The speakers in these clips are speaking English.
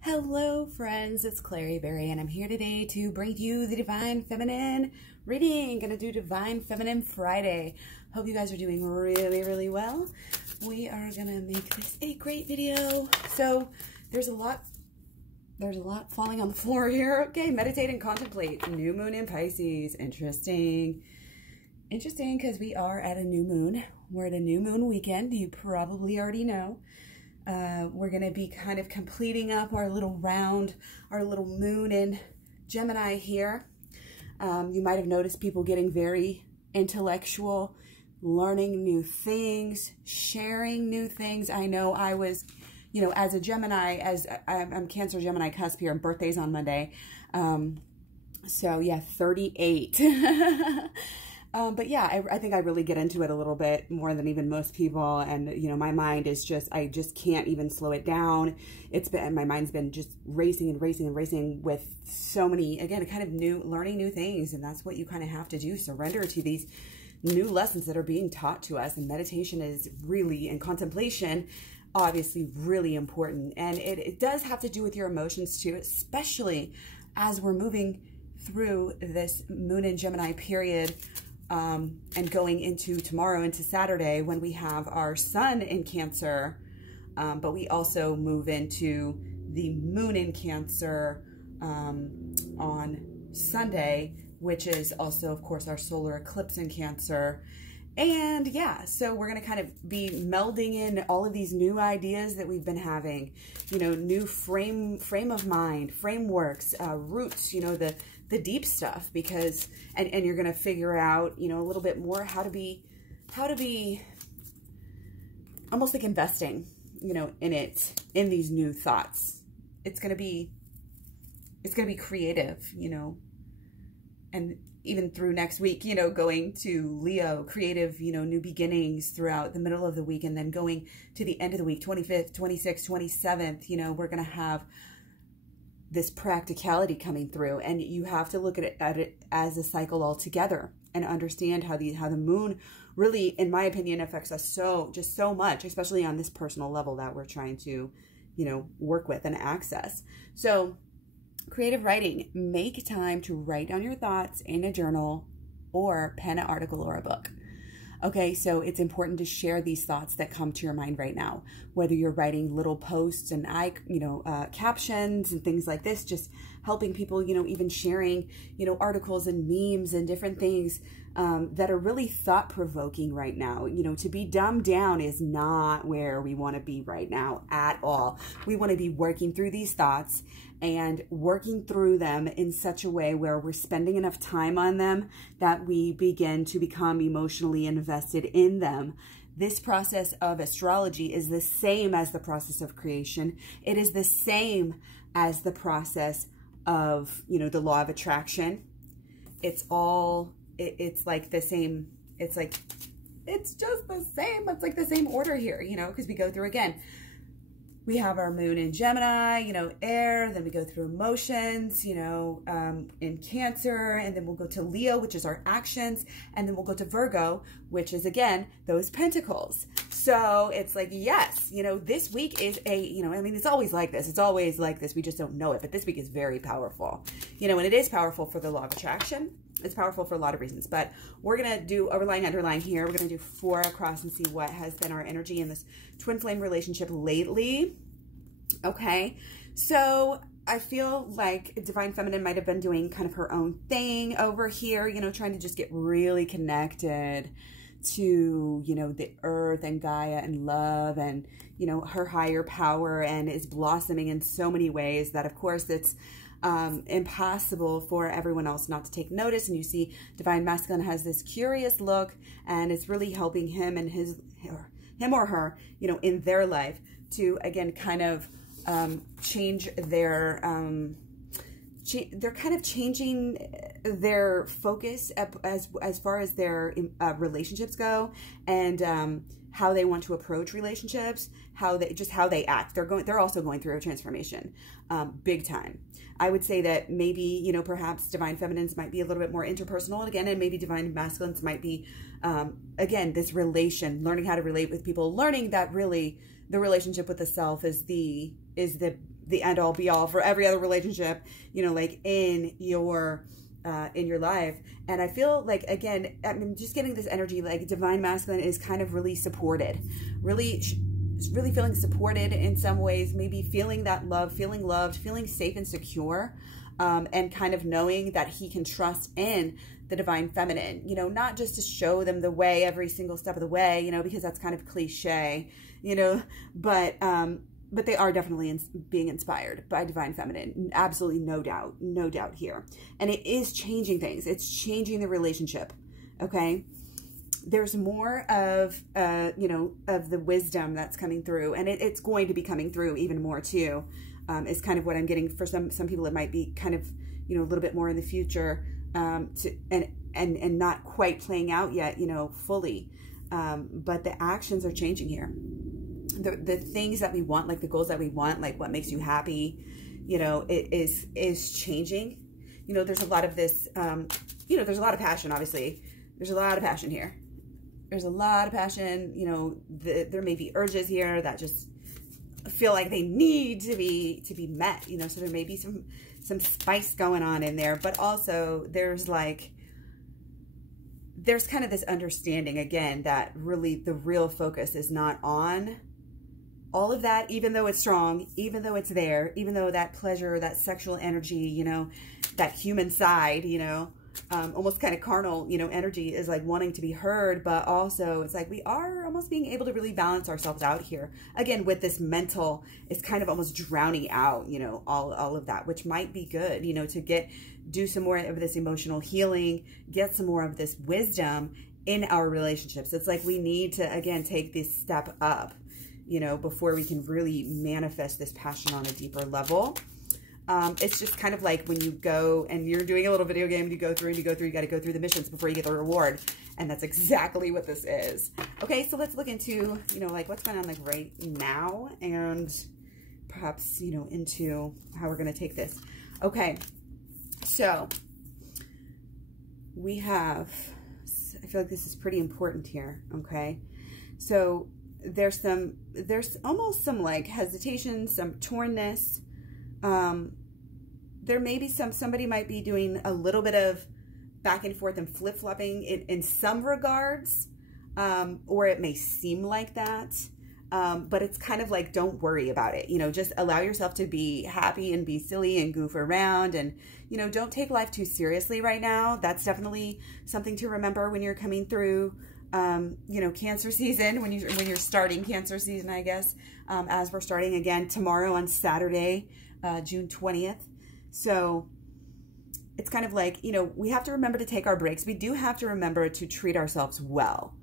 Hello friends, it's Klaireeberry and I'm here today to bring you the Divine Feminine reading. Gonna do Divine Feminine Friday. Hope you guys are doing really well. We are gonna make this a great video. So there's a lot falling on the floor here. Okay, meditate and contemplate. New moon in Pisces. Interesting because we are at a new moon. We're at a new moon weekend. You probably already know. We're going to be kind of completing up our little round, our little moon in Gemini here. You might have noticed people getting very intellectual, learning new things, sharing new things. I know I was, as a Gemini, as I'm Cancer Gemini cusp here, and birthday's on Monday. So yeah, 38. But yeah, I think I really get into it a little bit more than even most people. And, my mind is just, I just can't even slow it down. My mind's been just racing and racing and racing with so many, again, kind of learning new things. And that's what you kind of have to do. Surrender to these new lessons that are being taught to us. And meditation is really, and contemplation, obviously really important. And it does have to do with your emotions too, especially as we're moving through this moon in Gemini period. And going into tomorrow, into Saturday, when we have our sun in Cancer, but we also move into the moon in Cancer on Sunday, which is also, of course, our solar eclipse in Cancer. And yeah, so we're going to kind of be melding in all of these new ideas that we've been having, new frame of mind, frameworks, roots, the deep stuff, because, and you're going to figure out, a little bit more how to be almost like investing, in these new thoughts. It's going to be creative, and even through next week, going to Leo, creative, new beginnings throughout the middle of the week, and then going to the end of the week, 25th, 26th, 27th, we're going to have this practicality coming through, and you have to look at it as a cycle altogether and understand how the moon really, in my opinion, affects us so much, especially on this personal level that we're trying to, work with and access. So creative writing, make time to write down your thoughts in a journal or pen an article or a book. Okay, so it's important to share these thoughts that come to your mind right now, whether you're writing little posts and captions and things like this, just helping people, even sharing, articles and memes and different things that are really thought-provoking right now. To be dumbed down is not where we want to be right now at all. We want to be working through these thoughts and working through them in such a way where we're spending enough time on them that we begin to become emotionally invested in them. This process of astrology is the same as the process of creation. It is the same as the process of, the law of attraction. It's like the same, it's just the same. It's like the same order here, because we go through again. We have our moon in Gemini, air, then we go through emotions, in Cancer, and then we'll go to Leo, which is our actions, and then we'll go to Virgo, which is, again, those pentacles. So it's like, yes, this week is it's always like this. It's always like this. We just don't know it, but this week is very powerful, and it is powerful for the law of attraction. It's powerful for a lot of reasons, but we're going to do overlying, underlying here. We're going to do 4 across and see what has been our energy in this twin flame relationship lately. Okay, so I feel like Divine Feminine might have been doing kind of her own thing over here, trying to just get really connected to, the earth and Gaia and love and, her higher power, and is blossoming in so many ways that, of course, it's impossible for everyone else not to take notice. And you see Divine Masculine has this curious look, and it's really helping him and him or her, in their life to, again, kind of change their, they're kind of changing their focus as far as their relationships go, and how they want to approach relationships, how they act. They're also going through a transformation, big time. I would say that maybe, perhaps Divine Feminines might be a little bit more interpersonal again, and maybe Divine Masculines might be, again, this learning how to relate with people, learning that really the relationship with the self is the the end all be all for every other relationship, you know, like in your life. And I feel like, again, I'm just getting this energy, like divine masculine is kind of really supported, really feeling supported in some ways, maybe feeling that love, feeling loved, feeling safe and secure, and kind of knowing that he can trust in the divine feminine, you know, not just to show them the way every single step of the way, you know, because that's kind of cliche, you know, but they are definitely being inspired by divine feminine. Absolutely no doubt here. And it is changing things. It's changing the relationship. Okay. There's more of, you know, of the wisdom that's coming through, and it's going to be coming through even more too. Is kind of what I'm getting. For some people, it might be kind of, you know, a little bit more in the future, and not quite playing out yet, you know, fully. But the actions are changing here. The things that we want, like the goals that we want, like what makes you happy, you know, it is changing. You know, there's a lot of this, you know, there's a lot of passion, obviously. There's a lot of passion here. There's a lot of passion, you know, there may be urges here that just feel like they need to be met, you know, so there may be some spice going on in there, but also there's kind of this understanding, again, that really the real focus is not on all of that, even though it's strong, even though it's there, even though that pleasure, that sexual energy, you know, that human side, you know, almost kind of carnal, you know, energy is like wanting to be heard, but also it's like we are almost being able to really balance ourselves out here. Again, with this mental, it's kind of almost drowning out, you know, all of that, which might be good, you know, to do some more of this emotional healing, get some more of this wisdom in our relationships. It's like we need to, again, take this step up, you know, before we can really manifest this passion on a deeper level. It's just kind of like when you go and you're doing a little video game and you go through, you got to go through the missions before you get the reward. And that's exactly what this is. Okay, so let's look into, you know, like what's going on like right now and perhaps, you know, into how we're going to take this. Okay, so we have, I feel like this is pretty important here, okay? So there's almost some like hesitation, some tornness. There may be somebody might be doing a little bit of back and forth and flip-flopping in some regards, or it may seem like that, but it's kind of like, don't worry about it, you know, just allow yourself to be happy and be silly and goof around, and, you know, don't take life too seriously right now. That's definitely something to remember when you're coming through, you know, Cancer season, when you're starting Cancer season, I guess, as we're starting again tomorrow on Saturday, June 20th. So it's kind of like, you know, we have to remember to take our breaks. We do have to remember to treat ourselves well.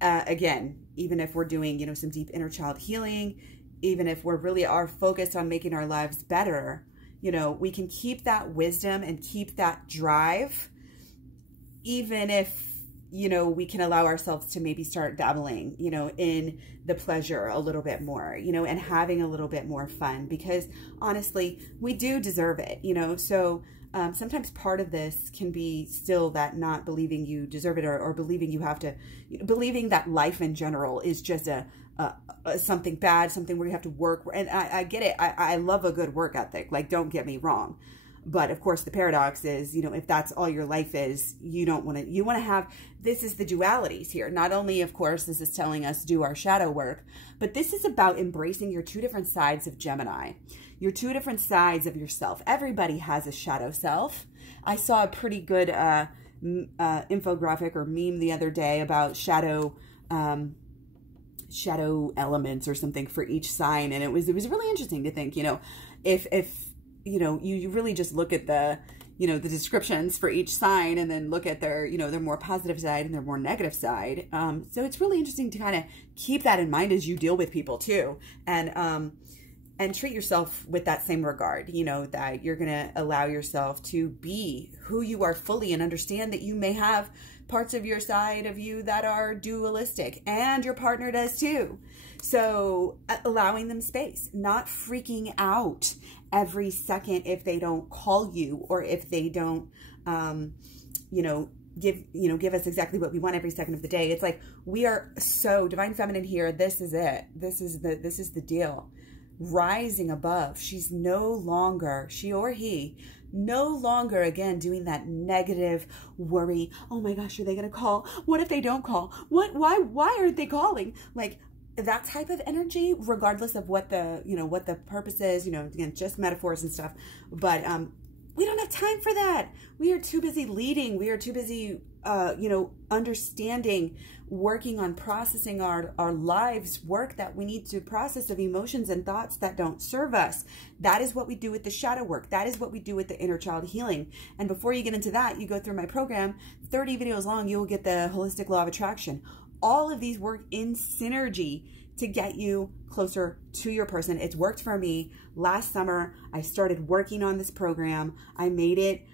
Again, even if we're doing, you know, some deep inner child healing, even if we're really are focused on making our lives better, you know, we can keep that wisdom and keep that drive, even if, you know, we can allow ourselves to maybe start dabbling, you know, in the pleasure a little bit more, you know, and having a little bit more fun, because honestly, we do deserve it, you know. So sometimes part of this can be still that not believing you deserve it, or believing you have to, believing that life in general is just something bad, something where you have to work. And I get it. I love a good work ethic. Like, don't get me wrong. But of course, the paradox is, you know, if that's all your life is, you want to have, this is the dualities here. Not only, of course, this is telling us do our shadow work, but this is about embracing your two different sides of Gemini, your two different sides of yourself. Everybody has a shadow self. I saw a pretty good infographic or meme the other day about shadow elements or something for each sign. And it was really interesting to think, you know, if you know, you really just look at the, you know, the descriptions for each sign and then look at their, you know, their more positive side and their more negative side. So it's really interesting to kind of keep that in mind as you deal with people too. And treat yourself with that same regard, you know, that you're going to allow yourself to be who you are fully, and understand that you may have parts of your side of you that are dualistic, and your partner does too. So allowing them space, not freaking out every second if they don't call you, or if they don't, you know, give us exactly what we want every second of the day. It's like, we are so divine feminine here. This is it. This is the deal. rising above. She's no longer, she or he, no longer, again, doing that negative worry. Oh my gosh, are they going to call? What if they don't call? Why aren't they calling? Like that type of energy, regardless of what the, what the purpose is, again, just metaphors and stuff. But, we don't have time for that. We are too busy leading. We are too busy, understanding, working on processing our lives, work that we need to process of emotions and thoughts that don't serve us. That is what we do with the shadow work. That is what we do with the inner child healing. And before you get into that, you go through my program, 30 videos long, you will get the holistic law of attraction. All of these work in synergy to get you closer to your person. It's worked for me. Last summer, I started working on this program. I made it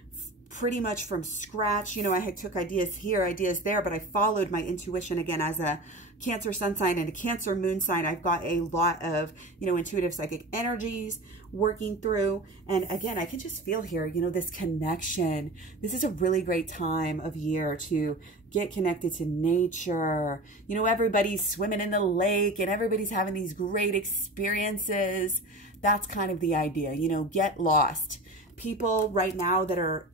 pretty much from scratch. I took ideas here, ideas there, but I followed my intuition. Again, as a Cancer sun sign and a Cancer moon sign, I've got a lot of, intuitive psychic energies working through. And again, I can just feel here, this connection. This is a really great time of year to get connected to nature. Everybody's swimming in the lake and everybody's having these great experiences. That's kind of the idea, get lost. People right now that are,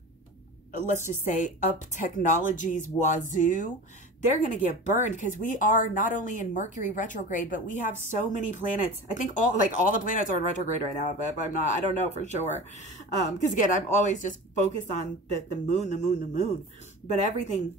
let's just say, up technology's wazoo, they're going to get burned because we are not only in Mercury retrograde, but we have so many planets. I think all the planets are in retrograde right now, but I don't know for sure. Because again, I'm always just focused on the moon. But everything,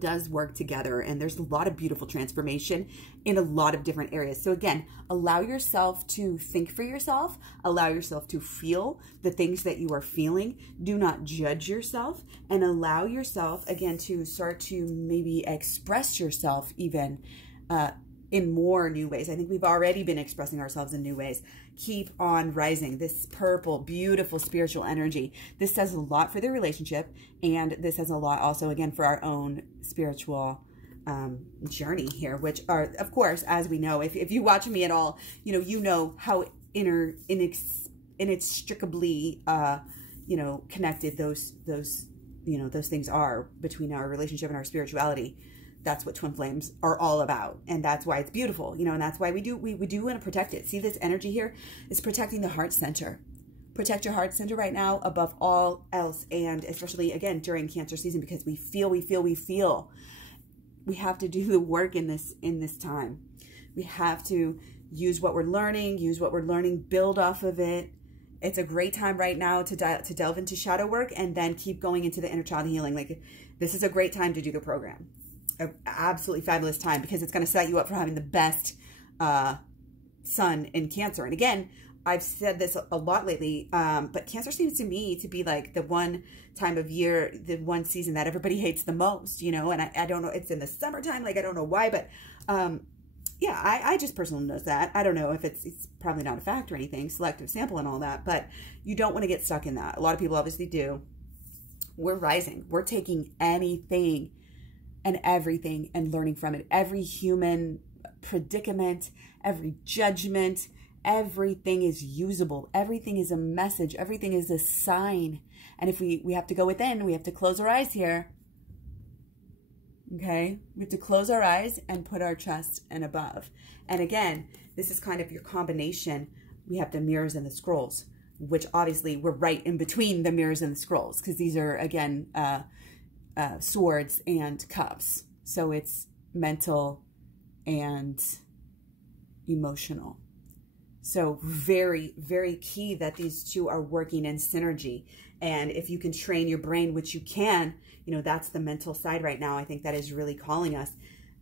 does work together, and there's a lot of beautiful transformation in a lot of different areas. So again, allow yourself to think for yourself, allow yourself to feel the things that you are feeling. Do not judge yourself, and allow yourself, again, to start to maybe express yourself even in more new ways. I think we've already been expressing ourselves in new ways. Keep on rising. This purple, beautiful spiritual energy. This says a lot for the relationship, and this says a lot also, again, for our own spiritual journey here, which are, of course, as we know, if you watch me at all, you know how inextricably, connected those things are between our relationship and our spirituality. That's what twin flames are all about. And that's why it's beautiful, and that's why we do want to protect it. See, this energy here is protecting the heart center. Protect your heart center right now above all else. And especially, again, during Cancer season, because we feel. We have to do the work in this time. We have to use what we're learning, build off of it. It's a great time right now to delve into shadow work and then keep going into the inner child healing. Like, this is a great time to do the program. An absolutely fabulous time, because it's going to set you up for having the best sun in Cancer. And again, I've said this a lot lately, but Cancer seems to me to be like the one time of year, the one season that everybody hates the most, and I don't know, it's in the summertime, like I don't know why, but yeah, I just personally know that. I don't know if it's probably not a fact or anything, selective sample and all that, but you don't want to get stuck in that. A lot of people obviously do. We're rising. We're taking anything and everything and learning from it. Every human predicament, every judgment, everything is usable. Everything is a message. Everything is a sign. And if we have to go within, we have to close our eyes here. Okay? We have to close our eyes and put our chest and above. And again, this is kind of your combination. We have the mirrors and the scrolls, which obviously we're right in between the mirrors and the scrolls, because these are, again, swords and cups. So it's mental and emotional. So very, very key that these two are working in synergy. And if you can train your brain, which you can, that's the mental side right now. I think that is really calling us.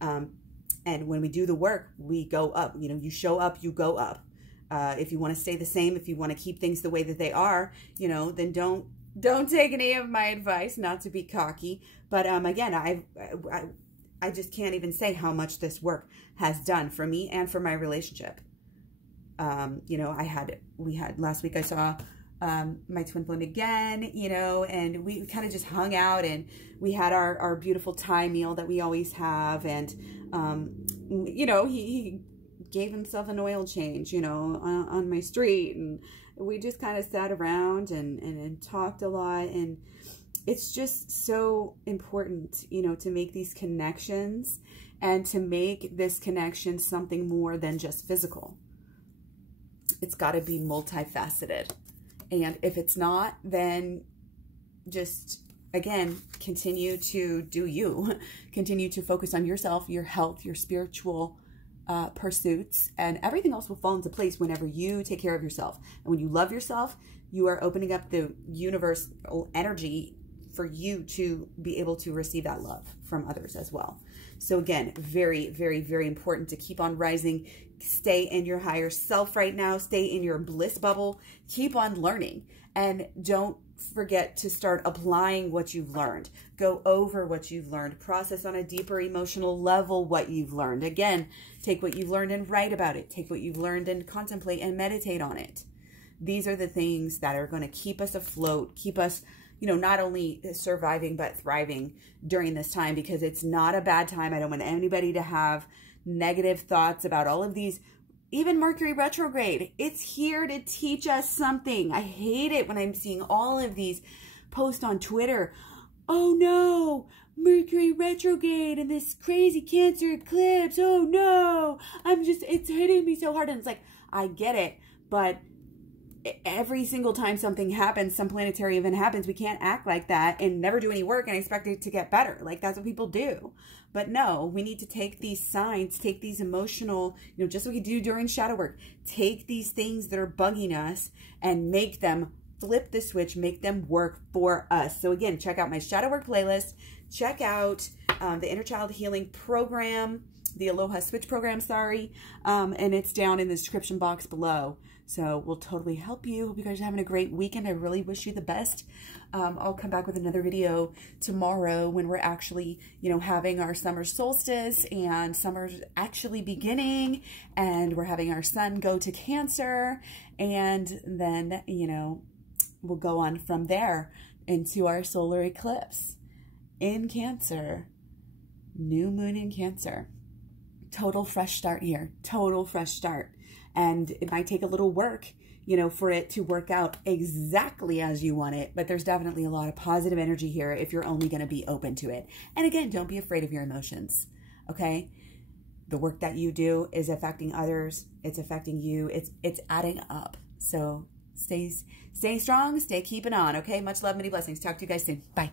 And when we do the work, we go up. You show up, you go up. If you want to stay the same, if you want to keep things the way that they are, then don't take any of my advice, not to be cocky. But again, I just can't even say how much this work has done for me and for my relationship. We had last week, I saw my twin flame again, and we kind of just hung out, and we had our beautiful Thai meal that we always have. And, he gave himself an oil change, on my street, and we just kind of sat around and talked a lot. And it's just so important, to make these connections and to make this connection something more than just physical. it's got to be multifaceted. And if it's not, then just, again, continue to do you. Continue to focus on yourself, your health, your spiritual pursuits, and everything else will fall into place whenever you take care of yourself. And when you love yourself, you are opening up the universal energy for you to be able to receive that love from others as well. So again, very, very, very important to keep on rising. Stay in your higher self right now. Stay in your bliss bubble. Keep on learning. And don't forget to start applying what you've learned. Go over what you've learned. Process on a deeper emotional level what you've learned. Again, take what you've learned and write about it. Take what you've learned and contemplate and meditate on it. These are the things that are going to keep us afloat, keep us, you know, not only surviving, but thriving during this time, because it's not a bad time. I don't want anybody to have negative thoughts about all of these. Even Mercury retrograde, it's here to teach us something. I hate it when I'm seeing all of these posts on Twitter. Oh no, Mercury retrograde and this crazy Cancer eclipse. Oh no, it's hitting me so hard. And it's like, I get it, but every single time something happens, some planetary event happens, we can't act like that and never do any work and expect it to get better. Like, that's what people do. But no, we need to take these signs, take these emotional, you know, just like we do during shadow work, take these things that are bugging us and make them flip the switch, make them work for us. So again, check out my shadow work playlist. Check out the Inner Child Healing Program, the AHLOA Switch Program, sorry. And it's down in the description box below. So we'll totally help you. Hope you guys are having a great weekend. I really wish you the best. I'll come back with another video tomorrow when we're actually, you know, having our summer solstice and summer's actually beginning, and we're having our sun go to Cancer, and then, you know, we'll go on from there into our solar eclipse in Cancer, new moon in Cancer. Total fresh start here, total fresh start. And it might take a little work, you know, for it to work out exactly as you want it. But there's definitely a lot of positive energy here if you're only going to be open to it. And again, don't be afraid of your emotions, okay? The work that you do is affecting others. It's affecting you. It's adding up. So stay strong, stay keeping on, okay? Much love, many blessings. Talk to you guys soon. Bye.